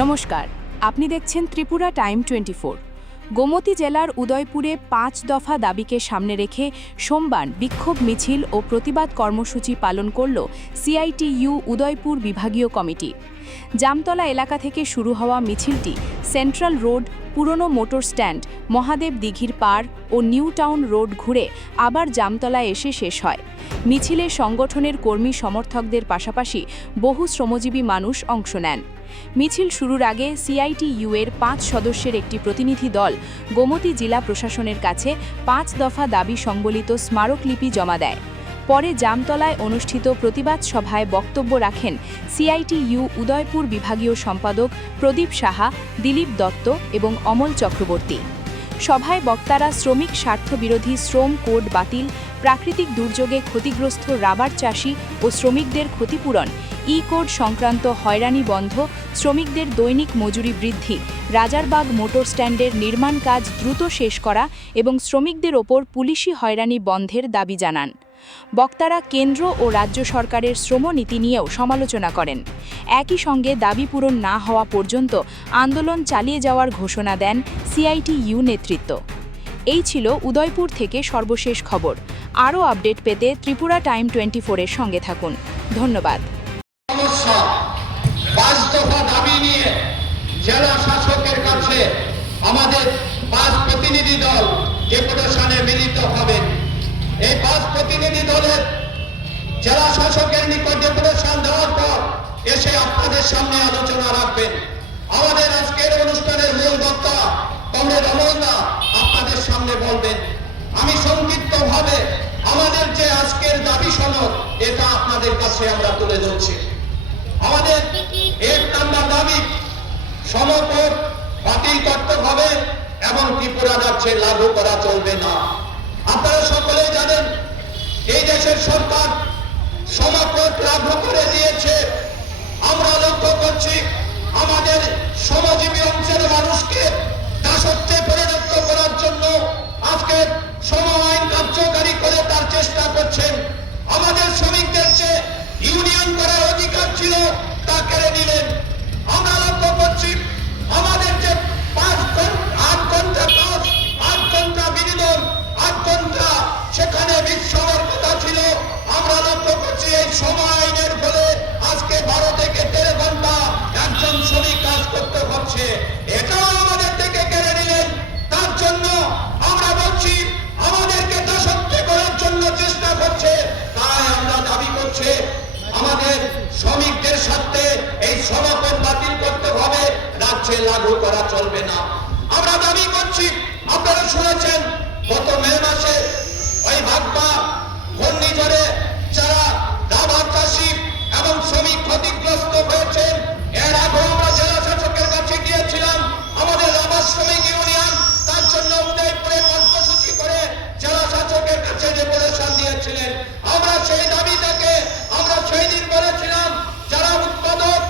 নমস্কার, আপনি দেখছেন ত্রিপুরা টাইম 24। গোমতী জেলার উদয়পুরে ৫ দফা দাবিকে সামনে রেখে সোমবার বিক্ষোভ মিছিল ও প্রতিবাদ কর্মসূচি পালন করল সিআইটিইউ উদয়পুর বিভাগীয় কমিটি। জামতলা এলাকা থেকে শুরু হওয়া মিছিলটি সেন্ট্রাল রোড, পুরনো মোটর স্ট্যান্ড, মহাদেব দিঘির পাড় ও নিউ টাউন রোড ঘুরে আবার জামতলায় এসে শেষ হয়। মিছিলে সংগঠনের কর্মী সমর্থকদের পাশাপাশি বহু শ্রমজীবী মানুষ অংশ নেন। মিছিল শুরুর আগে সিআইটিইউ এর ৫ সদস্যের একটি প্রতিনিধি দল গোমতী জেলা প্রশাসনের কাছে ৫ দফা দাবি সংবলিত স্মারকলিপি জমা দেয়। পরে জামতলায় অনুষ্ঠিত প্রতিবাদ সভায় বক্তব্য রাখেন সিআইটিইউ উদয়পুর বিভাগীয় সম্পাদক প্রদীপ সাহা, দিলীপ দত্ত এবং অমল চক্রবর্তী। সভায় বক্তারা শ্রমিক স্বার্থবিরোধী শ্রম কোড বাতিল, প্রাকৃতিক দুর্যোগে ক্ষতিগ্রস্ত রাবার চাষি ও শ্রমিকদের ক্ষতিপূরণ, কোড সংক্রান্ত হয়রানি বন্ধ, শ্রমিকদের দৈনিক মজুরি বৃদ্ধি, রাজারবাগ মোটর স্ট্যান্ডের নির্মাণ কাজ দ্রুত শেষ করা এবং শ্রমিকদের ওপর পুলিশি হয়রানি বন্ধের দাবি জানান। বক্তারা কেন্দ্র ও রাজ্য সরকারের শ্রমনীতি নিয়েও সমালোচনা করেন। একই সঙ্গে দাবি পূরণ না হওয়া পর্যন্ত আন্দোলন চালিয়ে যাওয়ার ঘোষণা দেন সিআইটিইউ নেতৃত্ব। এই ছিল উদয়পুর থেকে সর্বশেষ খবর। আরও আপডেট পেতে ত্রিপুরা টাইম 24-এর সঙ্গে থাকুন। ধন্যবাদ। জেলা শাসকের কাছে আমাদের ৫ প্রতিনিধি দল ডেপুটেশনে মিলিত হবেন। এই ৫ প্রতিনিধি দলের জেলা শাসকের নিকট ডেপুটেশন দেওয়ার পর এসে আপনাদের সামনে আলোচনা রাখবেন। আমাদের আজকের অনুষ্ঠানের মূল বক্তা কমরেড অমলদা আপনাদের সামনে বলবেন। আমি সংক্ষিপ্তভাবে আমাদের যে আজকের দাবি সনদ এটা আপনাদের কাছে আমরা তুলে ধরছি। আমাদের ১ নম্বর দাবি, সমকোড বাতিল করতে হবে এবং ত্রিপুরা রাজ্যে লাগু করা চলবে না। আপনারা সকলেই জানেন এই দেশের সরকার সমকোড লাগু করে দিয়েছে। আমরা লক্ষ্য করছি আমাদের শ্রমজীবী অংশের মানুষকে দাসত্বে পরিণত করার জন্য আজকে শ্রম আইন কার্যকারী করে তার চেষ্টা করছেন। আমাদের শ্রমিকদের যে ইউনিয়ন করার অধিকার ছিল তা কেড়ে নিলেন। আমরা লক্ষ্য করছি আমাদের যে ৮ ঘন্টা কাজ, ৮ ঘন্টা বিনোদন, ৮ ঘন্টা সেখানে বিশ্রামের কথা ছিল। আমরা লক্ষ্য করছি এই শ্রম আইনের ফলে আজকে ১২ থেকে ১৩ ঘন্টা একজন শ্রমিক কাজ করতে হচ্ছে। এটাও আমাদের থেকে কেড়ে নিলেন। তার জন্য আমরা বলছি আমাদেরকে দাসত্বে করার জন্য চেষ্টা করছে। তাই আমরা দাবি করছি আমাদের শ্রমিকদের সাথে এই সমকোড বাতিল করতে হবে, রাজ্যে লাগু করা চলবে না। আমরা দাবি করছি, আপনারা শুনেছেন গত মে মাসে ওই ভাগবা ঘূর্ণিঝড়ে যারা রাবার চাষি এবং শ্রমিক ক্ষতিগ্রস্ত হয়েছেন, এর আগে আমরা জেলা শাসকের কাছে গিয়েছিলাম। আমাদের রাবার শ্রমিক ইউনিয়ন তার জন্য উদয়পুরে কর্মসূচি করে জেলা শাসকের কাছে ডেপুটেশন দিয়েছিলেন। আমরা সেই দাবিটাকে আমরা সেই দিন বলেছিলাম যারা উৎপাদক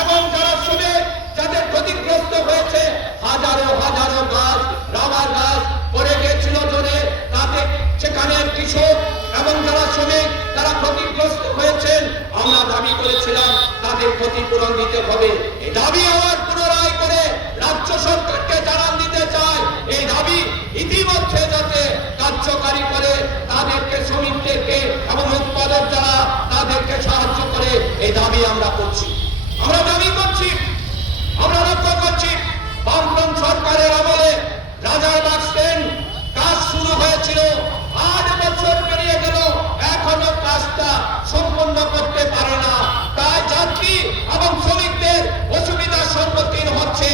এবং যারা শ্রমিক যাদের ক্ষতিগ্রস্ত হয়েছে, হাজারো হাজারো গাছ, রাবার গাছ পড়ে গিয়েছিল জোরে, তাতে সেখানে কৃষক এবং যারা শ্রমিক তারা ক্ষতিগ্রস্ত হয়েছেন। আমরা দাবি করেছিলাম তাদের ক্ষতিপূরণ দিতে হবে। এই দাবি আবার পুনরায় করে রাজ্য সরকারকে জানান দিতে চায় এই দাবি ইতিমধ্যে যাতে কার্যকারী করে তাদেরকে, শ্রমিকদেরকে এবং উৎপাদক যারা তাদেরকে সাহায্য করে, এই দাবি আমরা করছি। আমরা দাবি করছি, আমরা লক্ষ্য করছি বামফ্রন্ট সরকারের আমলে রাজারবাগ স্ট্যান্ড কাজ শুরু হয়েছিল, ৮ বছর পেরিয়ে গেল, এখনো কাজটা সম্পন্ন করতে পারে না। তাই যাত্রী এবং শ্রমিকদের অসুবিধার সম্মুখীন হচ্ছে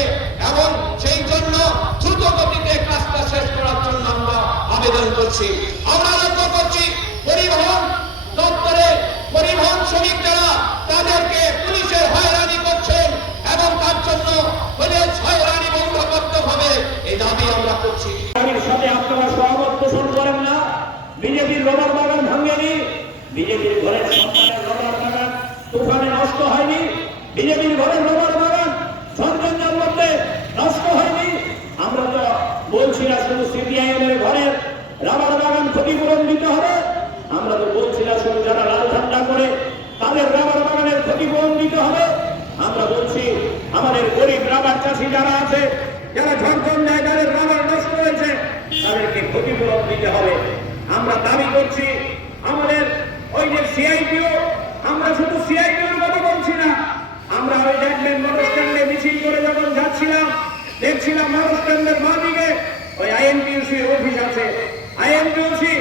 এবং সেই জন্য দ্রুত গতিতে কাজটা শেষ করার জন্য আমরা আবেদন করছি। আমরা লক্ষ্য করছি পরিবহন দপ্তরে পরিবহন শ্রমিক যারা তাদেরকে পুলিশের হয়রানি করছেন এবং তার জন্য পুলিশ হয়রানি বন্ধ করতে হবে, এই দাবি আমরা করছি। সাথে আপনারা সহমত পোষণ করেন না। বিজেপির রবার বাগান ভাঙেনি, বিজেপির ঘরের সন্তানের রবার বাগান তুফানে নষ্ট হয়নি, বিজেপির ঘরের রবার বাগান ঝঞ্ঝার মধ্যে নষ্ট হয়নি। আমরা তো বলছি না শুধু সিপিআইএম এর ঘরের রাবার বাগান ক্ষতিপূরণ দিতে হবে, আমরা তো বলছি না শুধু যারা লাল ঠান্ডা করে তাদের রাবার বাগানের ক্ষতিপূরণ দিতে হবে। আমরা বলছি আমাদের গরিব মুর্শিদাবাদ চাষি যারা আছে, যারা ঝাড়খণ্ড যাদের রবার নষ্ট হয়েছে, তাদেরকে ক্ষতিপূরণ দিতে হবে। আমরা দাবি করছি আমাদের ওই যে সিআইটিও, আমরা শুধু সিআইটির কথা বলছি না, আমরা ওই দেখবেন মনোস্ট্যান্ডে মিছিল করে যখন যাচ্ছিলাম, দেখছিলাম মনোস্ট্যান্ডের বাঁদিকে ওই আইএনটিইউসি অফিস আছে। আইএনটিইউসি,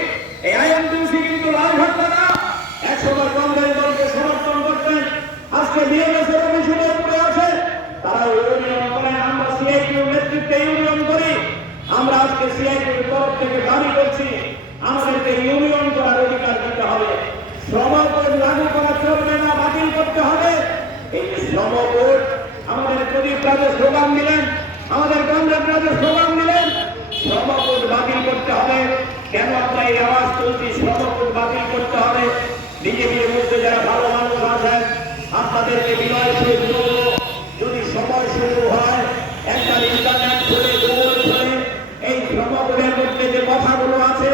এই আইএনটিইউসি কিন্তু লাল ঝান্ডা না, একসময় কংগ্রেস দলকে সমর্থন করতেন, আজকে বিএমএসের অফিসের উপরে আছে, তারা ইউনিয়ন করেন। আমরা সিআইটির নেতৃত্বে ইউনিয়ন করি। আমরা আজকে সিআইটির তরফ থেকে দাবি করছি আমাদেরকে ইউনিয়ন করার অধিকার দিতে হবে। শ্রম কোড লাগু করা চলবে না, বাতিল করতে হবে। এই যে শ্রম কোড, আমাদের প্রদীপ রাজা স্লোগান দিলেন, আমাদের কংগ্রেস রাজা স্লোগান দিলেন, শ্রম কোড বাতিল করতে হবে। কেন আমরা এই আওয়াজ তুলছি শ্রম কোড বাতিল করতে হবে? বিজেপির মধ্যে যারা ভালো মানুষ আছেন, আপনাদেরকে বিনয় করে বলবো, যদি সময় শুরু হয়, একটা ইন্টারনেট খুলে গুগল খুলে এই শ্রম কোডের মধ্যে যে কথাগুলো আছে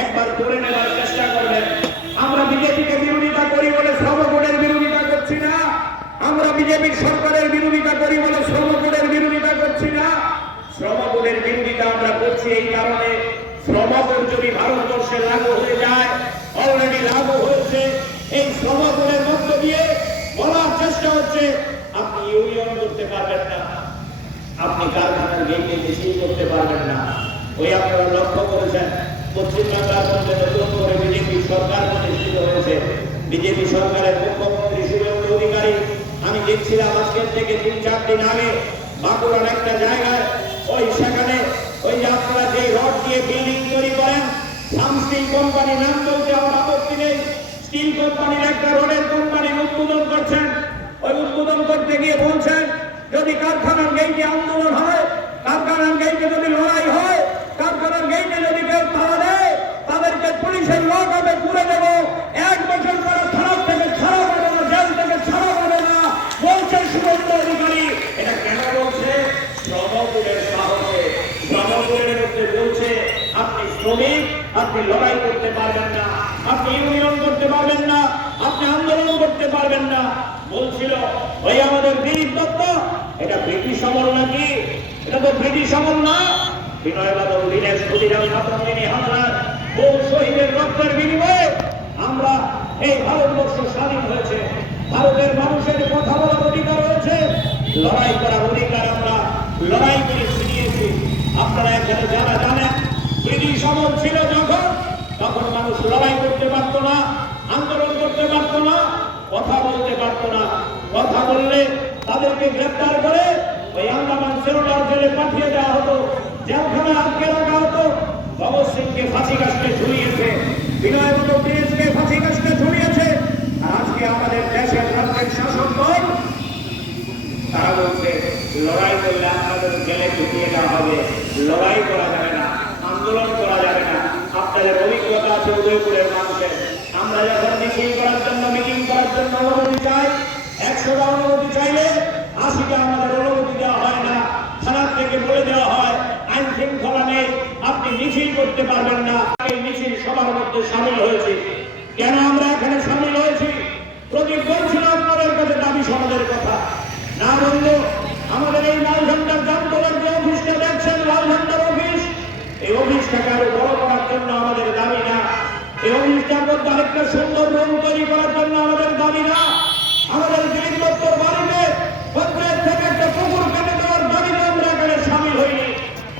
একবার করে নেবার চেষ্টা করবেন। আমরা বিজেপিকে বিরোধিতা করি বলে শ্রম কোডের বিরোধিতা করছি না, আমরা বিজেপির সরকারের বিরোধিতা করি বলে শ্রম কোডের বিরোধিতা করছি না। শ্রম কোডের বিরোধিতা আমরা করছি এই কারণে, শ্রম কোড যদি ভারতবর্ষে লাগু হয়ে যায়, অলরেডি লাগু হয়েছে, এই শ্রম কোডের মধ্য দিয়ে বলার চেষ্টা হচ্ছে আপনি ইউনিয়ন করতে পারবেন না, আপনি কারখানার গেটে মিছিল করতে পারবেন না। ওই আপনারা লক্ষ্য করেছেন পশ্চিমবাংলার মধ্যে নতুন করে বিজেপি সরকার প্রতিষ্ঠিত হয়েছে। বিজেপি সরকারের মুখ্যমন্ত্রী শুভেন্দু অধিকারী, আমি দেখছিলাম আজকের থেকে 3-4 দিন আগে বাঁকুড়ার একটা জায়গায়, ওই সেখানে ওই যে আপনারা যে রড দিয়ে বিল্ডিং তৈরি করেন, স্টিল কোম্পানি, নাম বলতে আমার আপত্তি নেই, স্টিল কোম্পানির একটা রোডের কোম্পানির উদ্বোধন করছেন। ওই উদ্বোধন করতে গিয়ে বলছেন যদি কারখানার গেইটে আন্দোলন হয়, কারখানার গেইটে যদি লড়াই হয়, কারখানার গেইটে যদি কেউ তাড়া দেয়, তাদেরকে পুলিশের লকআপে পুরে দেব, 1 বছর পরে থানা থেকে ছাড়া হবে না, জেল থেকে ছাড়া হবে না, বলছে শুভেন্দু অধিকারী। এটা কেন বলছে? শ্রম কোডের সাহসে। শ্রম কোডের মধ্যে বলছে আপনি শ্রমিক, আপনি লড়াই করতে পারবেন না, আপনি ইউনিয়ন করতে পারবেন না, আপনি আন্দোলন করতে পারবেন না। বলছিল ওই আমাদের দিলীপ দত্ত, এটা ব্রিটিশ আমল নাকি? এটা তো ব্রিটিশ আমল না। বিনয় বাদল দীনেশ ক্ষুদিরাম সাতঙ্গিনী হামলার বহু শহীদের রক্তের বিনিময়ে আমরা এই ভারতবর্ষ স্বাধীন হয়েছে। ভারতের মানুষের কথা বলার অধিকার হয়েছে, লড়াই করার অধিকার আমরা লড়াই করে ছিনিয়েছি। আপনারা এখানে যারা জানেন ব্রিটিশ আমল ছিল যখন, তখন মানুষ লড়াই করতে পারতো না, আন্দোলন করতে পারতো না, কথা বলতে পারতো না। কথা বললে তাদেরকে গ্রেফতার করে ওই আন্দামান সেরোডার জেলে পাঠিয়ে দেওয়া হতো, জেলখানায় আটকে রাখা হতো। ভগৎ সিংকে ফাঁসি কাস্টে ঝুলিয়েছে, বিনয় বাদল দীনেশকে ফাঁসি কাস্টে ঝুলিয়েছে। আর আজকে আমাদের দেশের রাজ্যের শাসক দল তারা বলছে লড়াই করলে আপনাদের জেলে ঢুকিয়ে দেওয়া হবে, লড়াই করা যাবে না, আন্দোলন করা যাবে না। আপনাদের অভিজ্ঞতা আছে উদয়পুরের মানুষের, আমরা যখন মিছিল করার জন্য, মিটিং করার জন্য অনুমতি চাই, 100টা অনুমতি চাইলে 80টা আমাদের অনুমতি দেওয়া হয় না। থানার থেকে বলে দেওয়া হয় আইন শৃঙ্খলা নেই, আপনি মিছিল করতে পারবেন না। এই মিছিল সবার মধ্যে সামিল হয়েছে। কেন আমরা এখানে সামিল হয়েছি? প্রদীপ বলছিল আপনাদের কাছে দাবি সমাজের কথা না বললো, আমাদের এই লাল ঝান্ডার জামতলার যে অফিসটা দেখছেন, লাল ঝান্ডার অফিস, এই অফিসটাকে আরো বড় করার জন্য আমাদের দাবি না, এই অফিসটার মধ্যে আরেকটা সুন্দর রুম তৈরি করার জন্য আমাদের দাবি না, আমাদের দিলীপ দত্তর বাড়িতে পঞ্চায়েত থেকে একটা পুকুর কেটে দেওয়ার দাবিতে আমরা এখানে সামিল হইনি।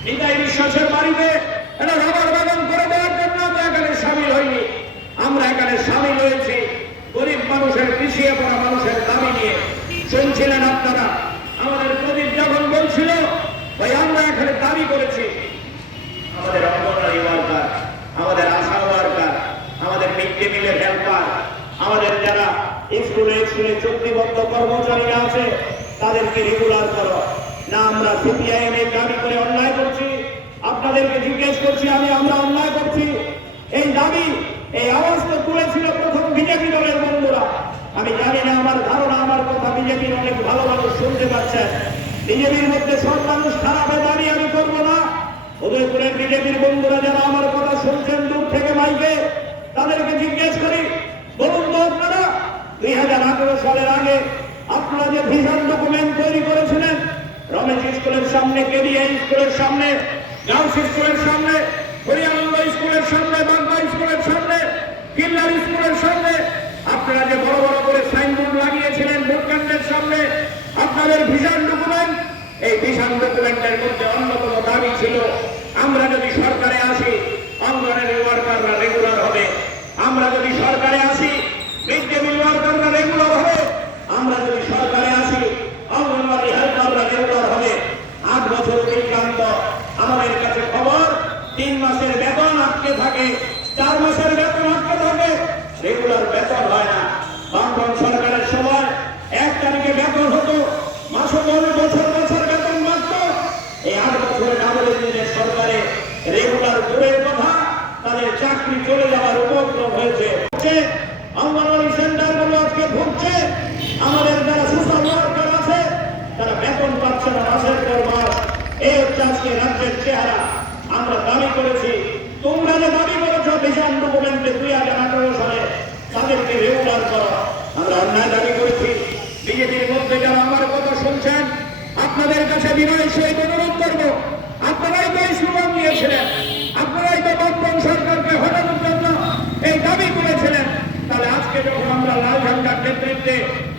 নিতাই বিশ্বাসের বাড়িতে একটা রাবার বাগান করে দেওয়ার জন্য আমরা এখানে সামিল হইনি। আমরা এখানে সামিল হয়েছি গরিব মানুষের, পিছিয়ে পড়া মানুষের দাবি নিয়ে। শুনছিলেন আপনারা আমাদের প্রদীপ যখন বলছিল ভাই আমরা এখানে দাবি করেছি আমাদের অঙ্গনওয়াড়ি ওয়ার্কার, আমাদের আশা ওয়ার্কার, আমাদের মিড ডে মিলের হেল্পার, আমাদের যারা স্কুলে চুক্তিবদ্ধ কর্মচারীরা আছে তাদেরকে রেগুলার করো না। আমরা সিপিআইএম এর দাবি করে অন্যায় করছি, আপনাদেরকে জিজ্ঞেস করছি আমরা অন্যায় করছি। এই দাবি, এই আওয়াজ তো তুলেছিল প্রথম বিজেপি দলের বন্ধুরা। আমি জানি না, আমার ধারণা আমার কথা বিজেপির অনেক ভালো মানুষ শুনতে পাচ্ছেন। বিজেপির মধ্যে সব মানুষ খারাপ দাবি আমি করবো না। উদয়পুরের বিজেপির বন্ধুরা যারা আমার কথা শুনছেন দূর থেকে মাইকে, তাদেরকে জিজ্ঞেস করি, বলুন তো আপনারা 2018 সালের আগে আপনারা যে ভিশন ডকুমেন্ট তৈরি করেছিলেন, রমেশ স্কুলের সামনে, কেডিএ স্কুলের সামনে, গার্লস স্কুলের সামনে, হরিয়ানন্দ স্কুলের সামনে, বাংলা স্কুলের সামনে, কিল্লার স্কুলের সামনে আপনারা যে বড় বড় করে সাইনবোর্ড লাগিয়েছিলেন ভোট কেন্দ্রের সামনে, আপনাদের ভিশন ডকুমেন্ট, এই ভিশন ডকুমেন্টের মধ্যে অন্যতম দাবি ছিল আমরা যদি সরকারে আসি অঙ্গনওয়াড়ি ওয়ার্কাররা রেগুলার হবে, আমরা যদি সরকারে আসি মিড ডে মিল ওয়ার্কাররা রেগুলার হবে, আমরা যদি সরকারে আসি অঙ্গনওয়াড়ি হেল্পাররা রেগুলার হবে। 8 বছর অতিক্রান্ত, আমাদের কাছে খবর 3 মাসের বেতন আটকে থাকে, 4 মাসের বেতন আটকে থাকে, রেগুলার বেতন হয় না। বামফ্রন্ট সরকারের সময় 1 তারিখে বেতন হতো, মাসে বছর বছর বেতন মাত্র। এই 8 বছরের আওয়ামী লীগের সরকারে রেগুলার দূরের কথা, তাদের চাকরি চলে যাওয়ার উপক্রম হয়েছে। অঙ্গনওয়াড়ি সেন্টারগুলো আজকে ভুগছে, আমাদের যারা সোশ্যাল ওয়ার্কার আছে তারা বেতন পাচ্ছে না মাসের পর মাস। এই হচ্ছে আজকে রাজ্যের চেহারা। আমরা দাবি করেছি, তোমরা যে দাবি করেছ ভিশন ডকুমেন্টে 2018 সালে তাদেরকে রেগুলার করো, আমরা অন্যায় দাবি করেছি। বিজেপির মধ্যে যারা আমার কথা শুনছেন, আপনাদের কাছে বিনয়ের সহিত অনুরোধ করবো, আপনারাই তো এই স্লোগান দিয়েছিলেন, আপনারাই তো বর্তমান সরকারকে হটানোর জন্য এই দাবি করেছিলেন। তাহলে আজকে যখন আমরা লাল ঝান্ডার নেতৃত্বে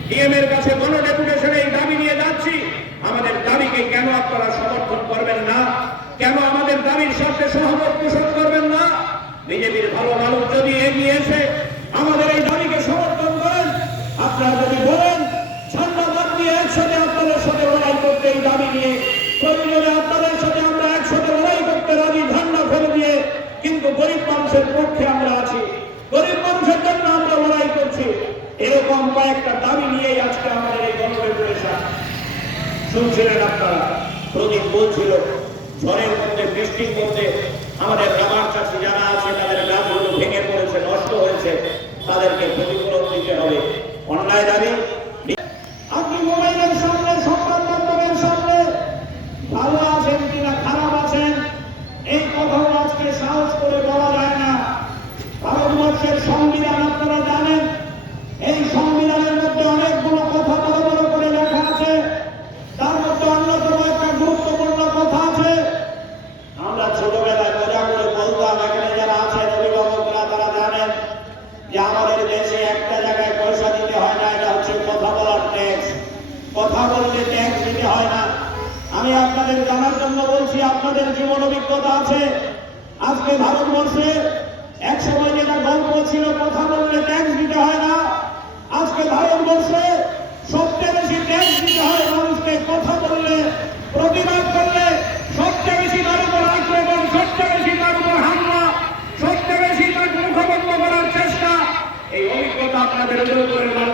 ডিএম এর কাছে গণডেপুটেশনে এই দাবি নিয়ে যাচ্ছি, আমাদের দাবিকে কেন আপনারা সমর্থন করবেন না? কেন আমাদের দাবির সাথে সহমত পোষণ করবেন না? বিজেপির ভালো মানুষ যদি এগিয়ে এসে আমাদের এই দাবিকে সমর্থন করেন, আপনারা যদি বলেন ঝান্ডা বাদ দিয়ে একসাথে আপনাদের সাথে লড়াই করতে, এই দাবি নিয়ে প্রয়োজনে আপনাদের সাথে আমরা একসাথে লড়াই করতে রাজি, ঝান্ডা ফেলে দিয়ে, কিন্তু গরিব মানুষের পক্ষে আমরা আছি, গরিব মানুষের জন্য আমরা লড়াই করছি। এরকম কয়েকটা দাবি নিয়েই আজকে আমাদের এই গণডেপুটেশন। শুনছিলেন আপনারা, প্রদীপ বলছিল ঝড়ের মধ্যে, বৃষ্টির মধ্যে আমাদের রাবার চাষি যারা আছে তাদের গাছগুলো ভেঙে পড়েছে, নষ্ট হয়েছে, তাদেরকে ক্ষতিপূরণ দিতে হবে। অন্যায় দাবি। আপনি মোবাইলের সামনে, সংবাদ মাধ্যমের সামনে ভালো আছেন কিনা খারাপ আছেন এই কথাও আজকে সাহস করে বলা যায় না। ভারতবর্ষের সংবিধান আপনারা জানেন, এই সংবিধানের মধ্যে অনেকগুলো কথা বড় বড় করে লেখা আছে। তার মধ্যে অন্যতম একটা গুরুত্বপূর্ণ কথা আছে, আমরা ছোটবেলায় মজা করে বলতাম, এখানে যারা আছেন অভিভাবকরা তারা জানেন যে আমাদের দেশে একটা জায়গায় পয়সা দিতে হয় না, এটা হচ্ছে কথা বলার ট্যাক্স। কথা বলতে ট্যাক্স দিতে হয় না। আমি আপনাদের জানার জন্য বলছি, আপনাদের জীবন অভিজ্ঞতা আছে। আজকে ভারতবর্ষে এক সময় যেটা গল্প ছিল কথা বললে ট্যাক্স দিতে হয় না, আজকে ভারতবর্ষে সবচেয়ে বেশি ট্যাক্স দিতে হয় মানুষকে। কথা বললে, প্রতিবাদ করলে সবচেয়ে বেশি তার উপর আক্রমণ, সবচেয়ে বেশি তার উপর হামলা, সবচেয়ে বেশি তার মুখবন্ধ করার চেষ্টা। এই অভিজ্ঞতা আপনাদের উপরের মানুষ